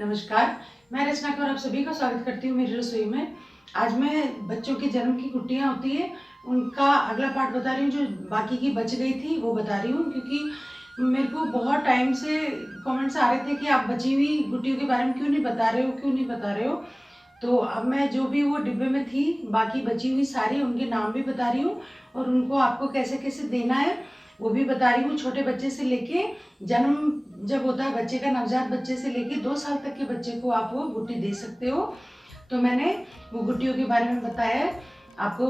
नमस्कार, मैं रचना कौर आप सभी का स्वागत करती हूँ मेरी रसोई में। आज मैं बच्चों के जन्म की गुट्टियाँ होती है उनका अगला पार्ट बता रही हूँ। जो बाकी की बच गई थी वो बता रही हूँ, क्योंकि मेरे को बहुत टाइम से कमेंट्स आ रहे थे कि आप बची हुई गुट्टियों के बारे में क्यों नहीं बता रहे हो, क्यों नहीं बता रहे हो। तो अब मैं जो भी वो डिब्बे में थी बाकी बची हुई सारी उनके नाम भी बता रही हूँ और उनको आपको कैसे कैसे देना है वो भी बता रही हूँ। छोटे बच्चे से लेके जन्म जब होता है बच्चे का, नवजात बच्चे से लेके 2 साल तक के बच्चे को आप वो गुट्टी दे सकते हो। तो मैंने वो गुट्टियों के बारे में बताया है आपको।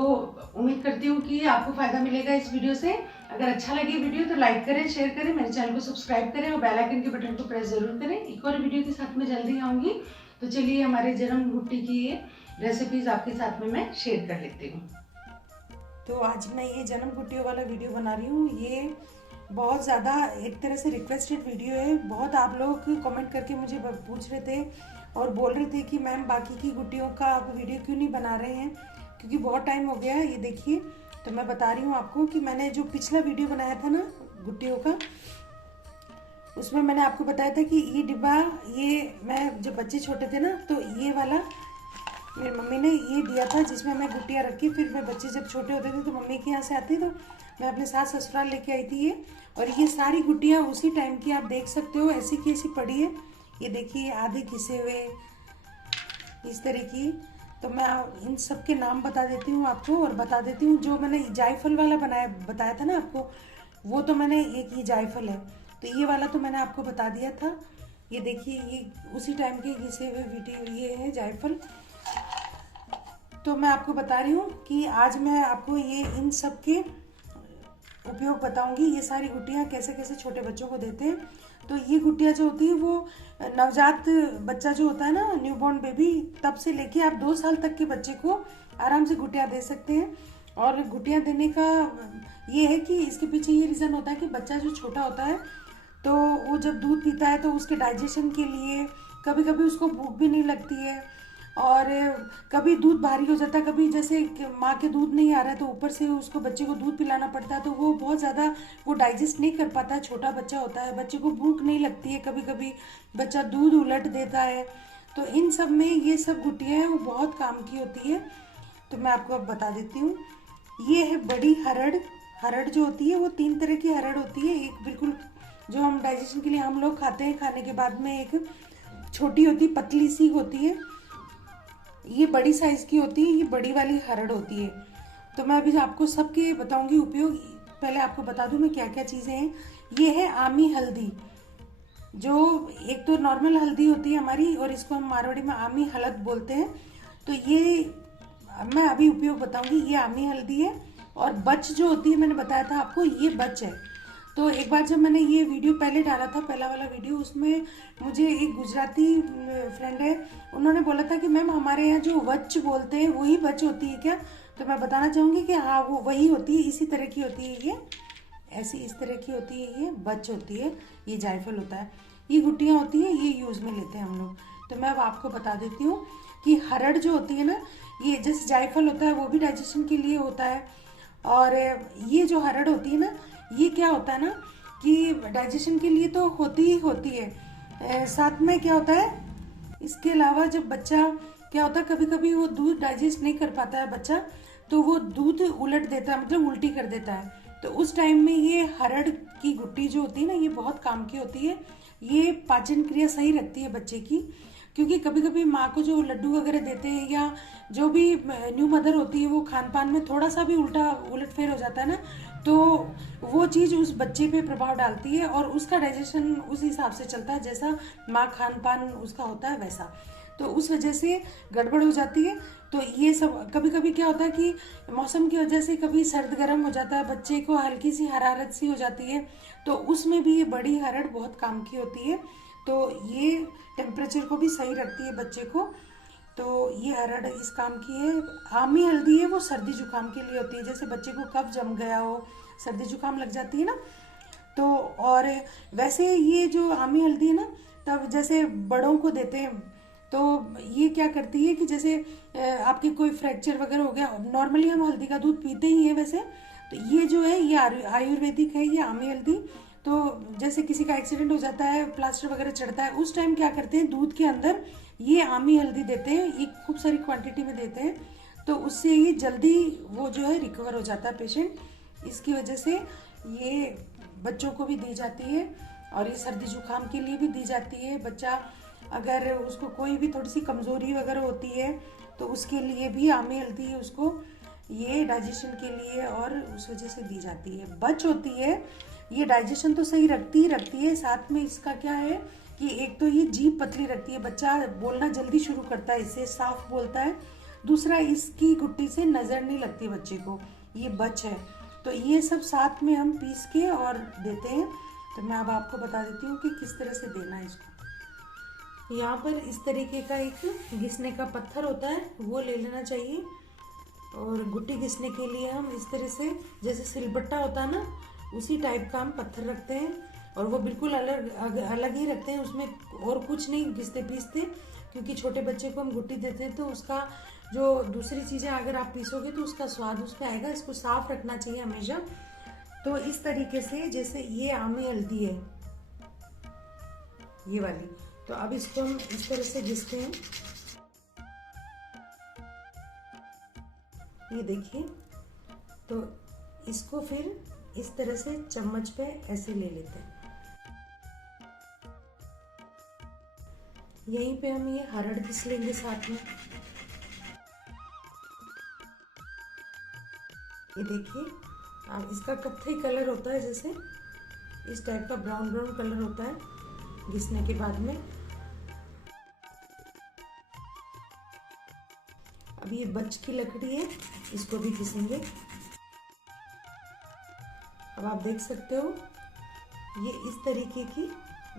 उम्मीद करती हूँ कि आपको फ़ायदा मिलेगा इस वीडियो से। अगर अच्छा लगे वीडियो तो लाइक करें, शेयर करें, मेरे चैनल को सब्सक्राइब करें और बेल आइकन के बटन को प्रेस ज़रूर करें। एक और वीडियो के साथ मैं जल्दी आऊँगी। तो चलिए हमारे जन्म गुट्टी की ये रेसिपीज़ आपके साथ में मैं शेयर कर लेती हूँ। तो आज मैं ये जन्म गुट्टियों वाला वीडियो बना रही हूँ। ये बहुत ज़्यादा एक तरह से रिक्वेस्टेड वीडियो है। बहुत आप लोग कमेंट करके मुझे पूछ रहे थे और बोल रहे थे कि मैम बाकी की गुट्टियों का आप वीडियो क्यों नहीं बना रहे हैं, क्योंकि बहुत टाइम हो गया है। ये देखिए, तो मैं बता रही हूँ आपको कि मैंने जो पिछला वीडियो बनाया था ना गुट्टियों का, उसमें मैंने आपको बताया था कि ये डिब्बा, ये मैं जब बच्चे छोटे थे ना तो ये वाला मेरी मम्मी ने ये दिया था जिसमें मैं गुट्टियाँ रखी। फिर मैं बच्चे जब छोटे होते थे तो मम्मी के यहाँ से आती तो मैं अपने साथ ससुराल लेके आई थी ये। और ये सारी गुट्टियाँ उसी टाइम की आप देख सकते हो, ऐसी की ऐसी पड़ी है। ये देखिए आधे घिसे हुए इस तरह की। तो मैं इन सब के नाम बता देती हूँ आपको और बता देती हूँ जो मैंने जायफल वाला बताया था ना आपको, वो तो मैंने एक ये जायफल है, तो ये वाला तो मैंने आपको बता दिया था। ये देखिए ये उसी टाइम के घिसे हुए वीडियो ये है जायफल। तो मैं आपको बता रही हूँ कि आज मैं आपको ये इन सब के उपयोग बताऊंगी। ये सारी गुट्टियाँ कैसे कैसे छोटे बच्चों को देते हैं। तो ये गुट्टियाँ जो होती है वो नवजात बच्चा जो होता है ना, न्यूबॉर्न बेबी, तब से लेके आप 2 साल तक के बच्चे को आराम से गुट्टियाँ दे सकते हैं। और गुट्टियाँ देने का ये है कि इसके पीछे ये रीज़न होता है कि बच्चा जो छोटा होता है तो वो जब दूध पीता है तो उसके डाइजेशन के लिए कभी कभी उसको भूख भी नहीं लगती है और कभी दूध भारी हो जाता है, कभी जैसे माँ के दूध नहीं आ रहा है तो ऊपर से उसको बच्चे को दूध पिलाना पड़ता है, तो वो बहुत ज़्यादा वो डाइजेस्ट नहीं कर पाता है। छोटा बच्चा होता है, बच्चे को भूख नहीं लगती है, कभी कभी बच्चा दूध उलट देता है। तो इन सब में ये सब गुट्टियाँ हैं वो बहुत काम की होती है। तो मैं आपको अब बता देती हूँ। ये है बड़ी हरड़। हरड़ जो होती है वो 3 तरह की हरड़ होती है। एक बिल्कुल जो हम डाइजेशन के लिए हम लोग खाते हैं, खाने के बाद में एक छोटी होती पतली सी होती है, ये बड़ी साइज़ की होती है, ये बड़ी वाली हरड़ होती है। तो मैं अभी आपको सबके बताऊंगी उपयोग। पहले आपको बता दूं मैं क्या क्या चीज़ें हैं। ये है आमी हल्दी, जो एक तो नॉर्मल हल्दी होती है हमारी और इसको हम मारवाड़ी में आमी हलद बोलते हैं। तो ये मैं अभी उपयोग बताऊंगी। ये आमी हल्दी है। और बच जो होती है मैंने बताया था आपको, ये बच है। तो एक बार जब मैंने ये वीडियो पहले डाला था, पहला वाला वीडियो, उसमें मुझे एक गुजराती फ्रेंड है, उन्होंने बोला था कि मैम हमारे यहाँ जो वच बोलते हैं वही बच होती है क्या। तो मैं बताना चाहूँगी कि हाँ वो वही होती है, इसी तरह की होती है ये, ऐसी इस तरह की होती है, ये बच होती है, ये जायफल होता है, ये गुट्टियाँ होती हैं, ये यूज़ में लेते हैं हम लोग। तो मैं अब आपको बता देती हूँ कि हरड़ जो होती है ना, ये जैसे जायफल होता है वो भी डाइजेशन के लिए होता है, और ये जो हरड़ होती है ना, ये क्या होता है ना कि डाइजेशन के लिए तो होती ही होती है, साथ में क्या होता है, इसके अलावा जब बच्चा क्या होता है कभी कभी वो दूध डाइजेस्ट नहीं कर पाता है बच्चा, तो वो दूध उलट देता है, मतलब उल्टी कर देता है। तो उस टाइम में ये हरड़ की गुट्टी जो होती है ना, ये बहुत काम की होती है। ये पाचन क्रिया सही रखती है बच्चे की, क्योंकि कभी कभी माँ को जो लड्डू वगैरह देते हैं या जो भी न्यू मदर होती है वो खान पान में थोड़ा सा भी उलट फेर हो जाता है ना, तो वो चीज़ उस बच्चे पे प्रभाव डालती है और उसका डाइजेशन उस हिसाब से चलता है जैसा माँ खान पान उसका होता है वैसा, तो उस वजह से गड़बड़ हो जाती है। तो ये सब कभी कभी क्या होता है कि मौसम की वजह से कभी सर्द गर्म हो जाता है, बच्चे को हल्की सी हरारत सी हो जाती है, तो उसमें भी ये बड़ी हरड़ बहुत काम की होती है। तो ये टेम्परेचर को भी सही रखती है बच्चे को। तो ये हरड़ इस काम की है। आमी हल्दी है वो सर्दी जुकाम के लिए होती है, जैसे बच्चे को कफ जम गया हो, सर्दी जुकाम लग जाती है ना, तो और वैसे ये जो आमी हल्दी है ना, तब जैसे बड़ों को देते हैं तो ये क्या करती है कि जैसे आपके कोई फ्रैक्चर वगैरह हो गया, नॉर्मली हम हल्दी का दूध पीते ही हैं वैसे, तो ये जो है ये आयुर्वेदिक है, ये आमी हल्दी, तो जैसे किसी का एक्सीडेंट हो जाता है, प्लास्टर वगैरह चढ़ता है, उस टाइम क्या करते हैं, दूध के अंदर ये आमी हल्दी देते हैं, ये खूब सारी क्वांटिटी में देते हैं, तो उससे ये जल्दी वो जो है रिकवर हो जाता है पेशेंट। इसकी वजह से ये बच्चों को भी दी जाती है और ये सर्दी जुकाम के लिए भी दी जाती है। बच्चा अगर उसको कोई भी थोड़ी सी कमज़ोरी वगैरह होती है तो उसके लिए भी आमी हल्दी उसको ये डाइजेशन के लिए और उस वजह से दी जाती है। बच होती है, ये डाइजेशन तो सही रखती ही रखती है, साथ में इसका क्या है कि एक तो ये जीभ पतली रखती है, बच्चा बोलना जल्दी शुरू करता है, इससे साफ बोलता है। दूसरा, इसकी गुट्टी से नज़र नहीं लगती बच्चे को, ये बच है। तो ये सब साथ में हम पीस के और देते हैं। तो मैं अब आपको बता देती हूँ कि किस तरह से देना है इसको। यहाँ पर इस तरीके का एक घिसने का पत्थर होता है, वो ले लेना चाहिए। और गुट्टी घिसने के लिए हम इस तरह से, जैसे सिलबट्टा होता है ना, उसी टाइप का हम पत्थर रखते हैं और वो बिल्कुल अलग ही रखते हैं, उसमें और कुछ नहीं घिसते पीसते, क्योंकि छोटे बच्चे को हम गुट्टी देते हैं तो उसका जो दूसरी चीज़ें अगर आप पीसोगे तो उसका स्वाद उसमें आएगा। इसको साफ रखना चाहिए हमेशा। तो इस तरीके से, जैसे ये आमी हल्दी है ये वाली, तो अब इसको हम इस तरह से घिसते हैं, ये देखिए। तो इसको फिर इस तरह से चम्मच पे ऐसे ले लेते हैं। यहीं पे हम ये हरड़ घिस लेंगे साथ में। ये देखिए, अब इसका कत्थई कलर होता है, जैसे इस टाइप का ब्राउन ब्राउन कलर होता है घिसने के बाद में। अब ये बच की लकड़ी है, इसको भी घिसेंगे। अब आप देख सकते हो ये इस तरीके की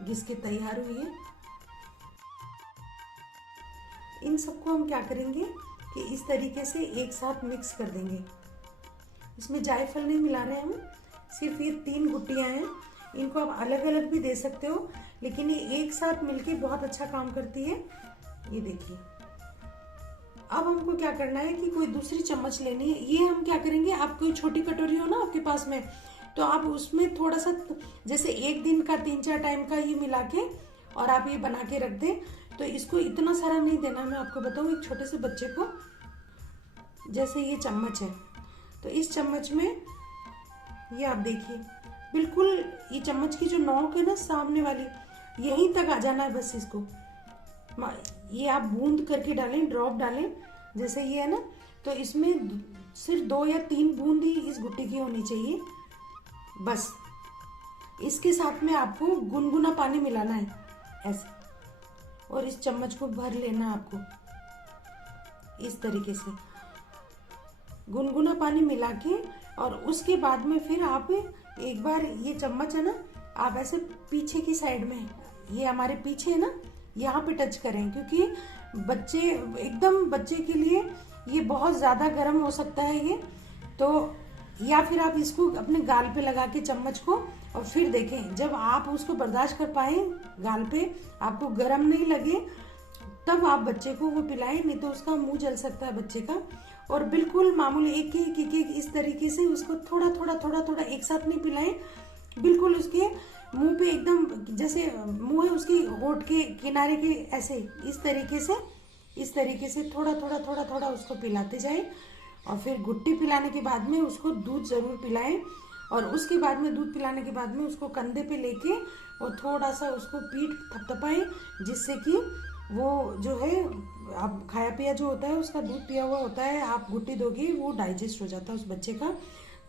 घिस के तैयार हुई है। इन सबको हम क्या करेंगे कि इस तरीके से एक साथ मिक्स कर देंगे। इसमें जायफल नहीं मिला रहे हैं हम, सिर्फ ये 3 गुट्टियां हैं। इनको आप अलग अलग भी दे सकते हो, लेकिन ये एक साथ मिलके बहुत अच्छा काम करती है। ये देखिए, अब हमको क्या करना है कि कोई दूसरी चम्मच लेनी है। ये हम क्या करेंगे, आप कोई छोटी कटोरी हो ना आपके पास में, तो आप उसमें थोड़ा सा, जैसे एक दिन का 3-4 टाइम का ये मिला के और आप ये बना के रख दें। तो इसको इतना सारा नहीं देना, मैं आपको बताऊँ, एक छोटे से बच्चे को, जैसे ये चम्मच है, तो इस चम्मच में ये आप देखिए, बिल्कुल ये चम्मच की जो नोक है ना सामने वाली, यहीं तक आ जाना है बस। इसको ये आप बूंद करके डालें, ड्रॉप डालें, जैसे ये है ना, तो इसमें सिर्फ 2 या 3 बूंद ही इस गुट्टी की होनी चाहिए बस। इसके साथ में आपको गुनगुना पानी मिलाना है ऐसे, और इस चम्मच को भर लेना है आपको इस तरीके से गुनगुना पानी मिला के। और उसके बाद में फिर आप एक बार ये चम्मच है ना, आप ऐसे पीछे की साइड में, ये हमारे पीछे है ना, यहाँ पे टच करें, क्योंकि बच्चे, एकदम बच्चे के लिए ये बहुत ज़्यादा गर्म हो सकता है ये। तो या फिर आप इसको अपने गाल पे लगा के चम्मच को, और फिर देखें, जब आप उसको बर्दाश्त कर पाए, गाल पे आपको गर्म नहीं लगे, तब आप बच्चे को वो पिलाएं, नहीं तो उसका मुंह जल सकता है बच्चे का। और बिल्कुल मामूली एक इस तरीके से उसको थोड़ा थोड़ा एक साथ नहीं पिलाएं, बिल्कुल उसके मुंह पे एकदम, जैसे मुंह है उसकी होठ के किनारे के ऐसे, इस तरीके से थोड़ा उसको पिलाते जाएं। और फिर गुट्टी पिलाने के बाद में उसको दूध जरूर पिलाएं। और उसके बाद में दूध पिलाने के बाद में उसको कंधे पे लेके और थोड़ा सा उसको पीठ थपथपाएं, जिससे कि वो जो है, आप खाया पिया जो होता है, उसका दूध पिया हुआ होता है, आप गुट्टी दोगे वो डाइजेस्ट हो जाता है उस बच्चे का।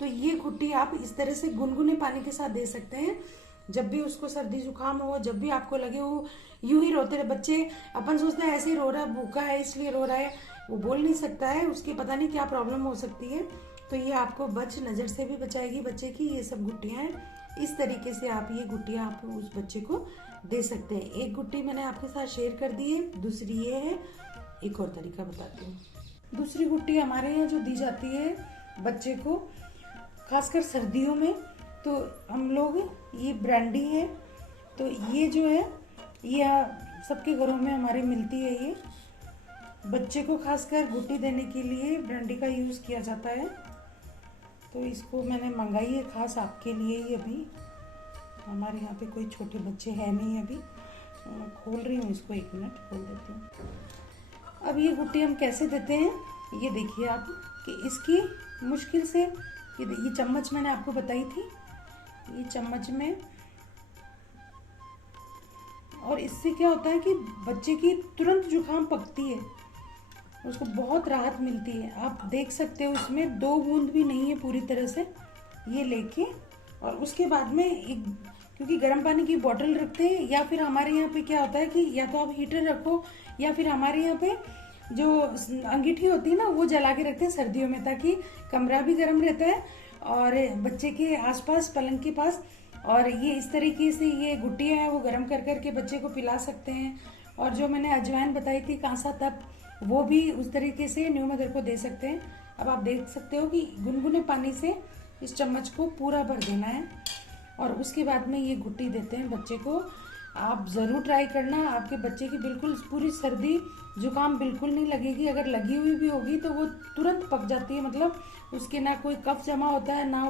तो ये गुट्टी आप इस तरह से गुनगुने पानी के साथ दे सकते हैं। जब भी उसको सर्दी जुकाम हो, जब भी आपको लगे वो यूं ही रोते रहे बच्चे, अपन सोचते हैं ऐसे ही रो रहा है, भूखा है इसलिए रो रहा है, वो बोल नहीं सकता है, उसकी पता नहीं क्या प्रॉब्लम हो सकती है। तो ये आपको नज़र से भी बचाएगी बच्चे की। ये सब गुट्टियाँ हैं, इस तरीके से आप ये गुट्टियाँ आप उस बच्चे को दे सकते हैं। एक गुट्टी मैंने आपके साथ शेयर कर दी है, दूसरी ये है। एक और तरीका बताती हूँ। दूसरी गुट्टी हमारे यहाँ जो दी जाती है बच्चे को, खासकर सर्दियों में, तो हम लोग, ये ब्रांडी है, तो ये जो है ये सबके घरों में हमारे मिलती है। ये बच्चे को खासकर गुट्टी देने के लिए ब्रांडी का यूज़ किया जाता है। तो इसको मैंने मंगाई है खास आपके लिए ही अभी। हमारे यहाँ पे कोई छोटे बच्चे हैं नहीं अभी। मैं खोल रही हूँ इसको, 1 मिनट खोल देती हूँ। अब ये गुट्टी हम कैसे देते हैं, ये देखिए आप कि इसकी मुश्किल से ये चम्मच मैंने आपको बताई थी, ये चम्मच में, और इससे क्या होता है कि बच्चे की तुरंत जुकाम पकती है, उसको बहुत राहत मिलती है। आप देख सकते हो इसमें 2 बूंद भी नहीं है पूरी तरह से। ये लेके और उसके बाद में एक, क्योंकि गर्म पानी की बोतल रखते हैं, या फिर हमारे यहाँ पे क्या होता है कि या तो आप हीटर रखो, या फिर हमारे यहाँ पे जो अंगीठी होती है ना वो जला के रखते हैं सर्दियों में, ताकि कमरा भी गर्म रहता है और बच्चे के आसपास पलंग के पास। और ये इस तरीके से ये गुट्टियाँ हैं वो गर्म कर करके बच्चे को पिला सकते हैं। और जो मैंने अजवाइन बताई थी कांसा तप, वो भी उस तरीके से न्यू मदर को दे सकते हैं। अब आप देख सकते हो कि गुनगुने पानी से इस चम्मच को पूरा भर देना है और उसके बाद में ये गुट्टी देते हैं बच्चे को। आप ज़रूर ट्राई करना, आपके बच्चे की बिल्कुल पूरी सर्दी जुकाम बिल्कुल नहीं लगेगी। अगर लगी हुई भी होगी तो वो तुरंत पक जाती है, मतलब उसके ना कोई कफ जमा होता है, ना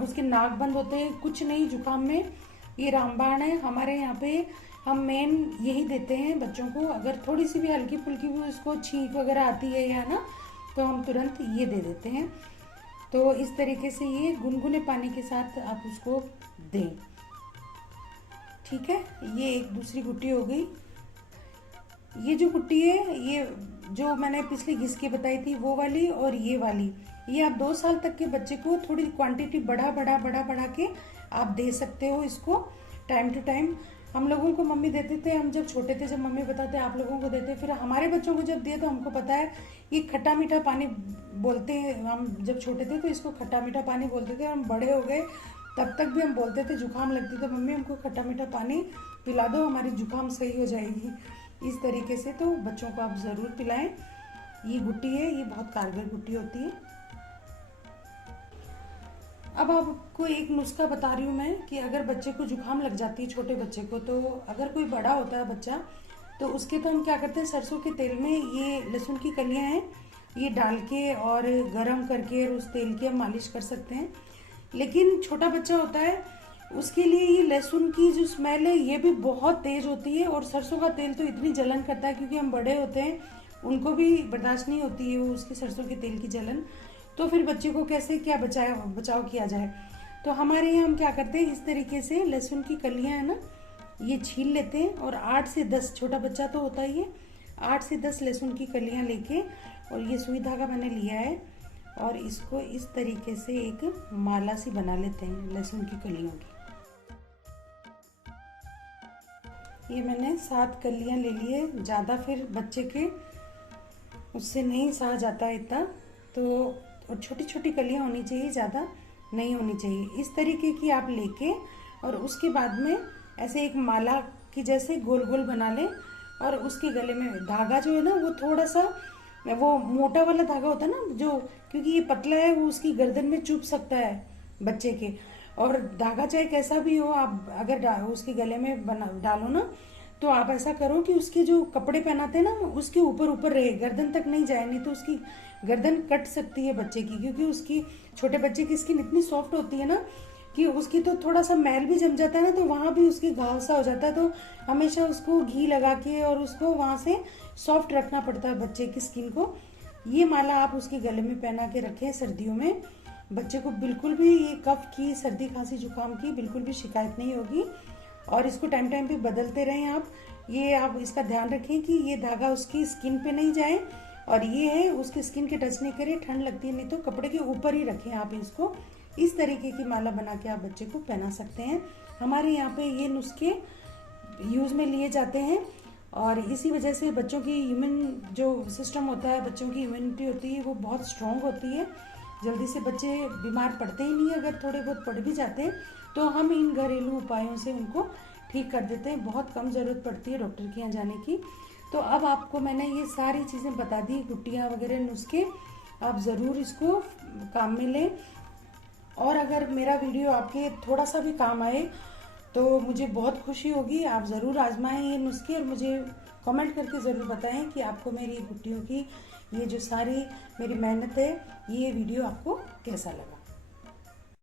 उसके नाक बंद होते हैं, कुछ नहीं जुकाम में। ये रामबाण है हमारे यहाँ पे, हम मेन यही देते हैं बच्चों को। अगर थोड़ी सी भी हल्की फुल्की भी उसको छींक वगैरह आती है या ना, तो हम तुरंत ये दे देते हैं। तो इस तरीके से ये गुनगुने पानी के साथ आप उसको दें, ठीक है। ये एक दूसरी गुट्टी हो गई। ये जो गुट्टी है, ये जो मैंने पिछली घिस के बताई थी वो वाली, और ये वाली, ये आप 2 साल तक के बच्चे को थोड़ी क्वांटिटी बढ़ा के आप दे सकते हो इसको टाइम टू टाइम। हम लोगों को मम्मी देते थे, हम जब छोटे थे, जब मम्मी बताते आप लोगों को देते, फिर हमारे बच्चों को जब दिया तो हमको पता है ये खट्टा मीठा पानी बोलते हैं। हम जब छोटे थे तो इसको खट्टा मीठा पानी बोलते थे। हम बड़े हो गए तब तक भी हम बोलते थे, जुकाम लगती तो मम्मी हमको खट्टा मीठा पानी पिला दो, हमारी जुकाम सही हो जाएगी। इस तरीके से तो बच्चों को आप ज़रूर पिलाएं। ये गुट्टी है, ये बहुत कारगर गुट्टी होती है। अब आपको एक नुस्खा बता रही हूँ मैं कि अगर बच्चे को जुकाम लग जाती है, छोटे बच्चे को, तो अगर कोई बड़ा होता है बच्चा, तो उसके तो हम क्या करते हैं, सरसों के तेल में ये लहसुन की कलियाँ हैं ये डाल के और गरम करके और उस तेल की हम मालिश कर सकते हैं। लेकिन छोटा बच्चा होता है, उसके लिए ये लहसुन की जो स्मेल है ये भी बहुत तेज होती है, और सरसों का तेल तो इतनी जलन करता है, क्योंकि हम बड़े होते हैं उनको भी बर्दाश्त नहीं होती है वो उसकी सरसों के तेल की जलन। तो फिर बच्चे को कैसे क्या बचाव किया जाए। तो हमारे यहाँ हम क्या करते हैं, इस तरीके से लहसुन की कलियाँ है ना, ये छील लेते हैं, और 8 से 10, छोटा बच्चा तो होता ही है, 8 से 10 लहसुन की कलियाँ लेके, और ये सुई धागा मैंने लिया है, और इसको इस तरीके से एक माला सी बना लेते हैं लहसुन की कलियों की। ये मैंने 7 कलियाँ ले लिए, ज़्यादा फिर बच्चे के उससे नहीं सहा जाता इतना, तो और छोटी छोटी कलियाँ होनी चाहिए, ज़्यादा नहीं होनी चाहिए। इस तरीके की आप लेके और उसके बाद में ऐसे एक माला की जैसे गोल गोल बना लें, और उसके गले में धागा जो है ना वो थोड़ा सा वो मोटा वाला धागा होता है ना, जो क्योंकि ये पतला है वो उसकी गर्दन में चुभ सकता है बच्चे के। और धागा चाहे कैसा भी हो, आप अगर उसके गले में डालो ना, तो आप ऐसा करो कि उसके जो कपड़े पहनाते हैं ना उसके ऊपर ऊपर रहे, गर्दन तक नहीं जाए, नहीं तो उसकी गर्दन कट सकती है बच्चे की, क्योंकि उसकी छोटे बच्चे की स्किन इतनी सॉफ्ट होती है ना कि उसकी तो थोड़ा सा मैल भी जम जाता है ना, तो वहाँ भी उसकी घाव सा हो जाता है। तो हमेशा उसको घी लगा के और उसको वहाँ से सॉफ्ट रखना पड़ता है बच्चे की स्किन को। ये माला आप उसके गले में पहना के रखें सर्दियों में, बच्चे को बिल्कुल भी ये कफ की, सर्दी खांसी जुकाम की बिल्कुल भी शिकायत नहीं होगी। और इसको टाइम टाइम पे बदलते रहें आप। ये आप इसका ध्यान रखें कि ये धागा उसकी स्किन पे नहीं जाए, और ये है उसकी स्किन के टच नहीं करे, ठंड लगती है नहीं तो कपड़े के ऊपर ही रखें आप इसको। इस तरीके की माला बना के आप बच्चे को पहना सकते हैं। हमारे यहाँ पे ये नुस्खे यूज़ में लिए जाते हैं, और इसी वजह से बच्चों की इम्यून जो सिस्टम होता है, बच्चों की इम्यूनिटी होती है वो बहुत स्ट्रॉन्ग होती है, जल्दी से बच्चे बीमार पड़ते ही नहीं। अगर थोड़े बहुत पड़ भी जाते हैं तो हम इन घरेलू उपायों से उनको ठीक कर देते हैं, बहुत कम ज़रूरत पड़ती है डॉक्टर के यहाँ जाने की। तो अब आपको मैंने ये सारी चीज़ें बता दी, गुट्टियाँ वगैरह नुस्खे, आप ज़रूर इसको काम में लें। और अगर मेरा वीडियो आपके थोड़ा सा भी काम आए तो मुझे बहुत खुशी होगी। आप ज़रूर आजमाएं ये नुस्खे, और मुझे कमेंट करके ज़रूर बताएं कि आपको मेरी गुट्टियों की ये जो सारी मेरी मेहनत है, ये वीडियो आपको कैसा लगा।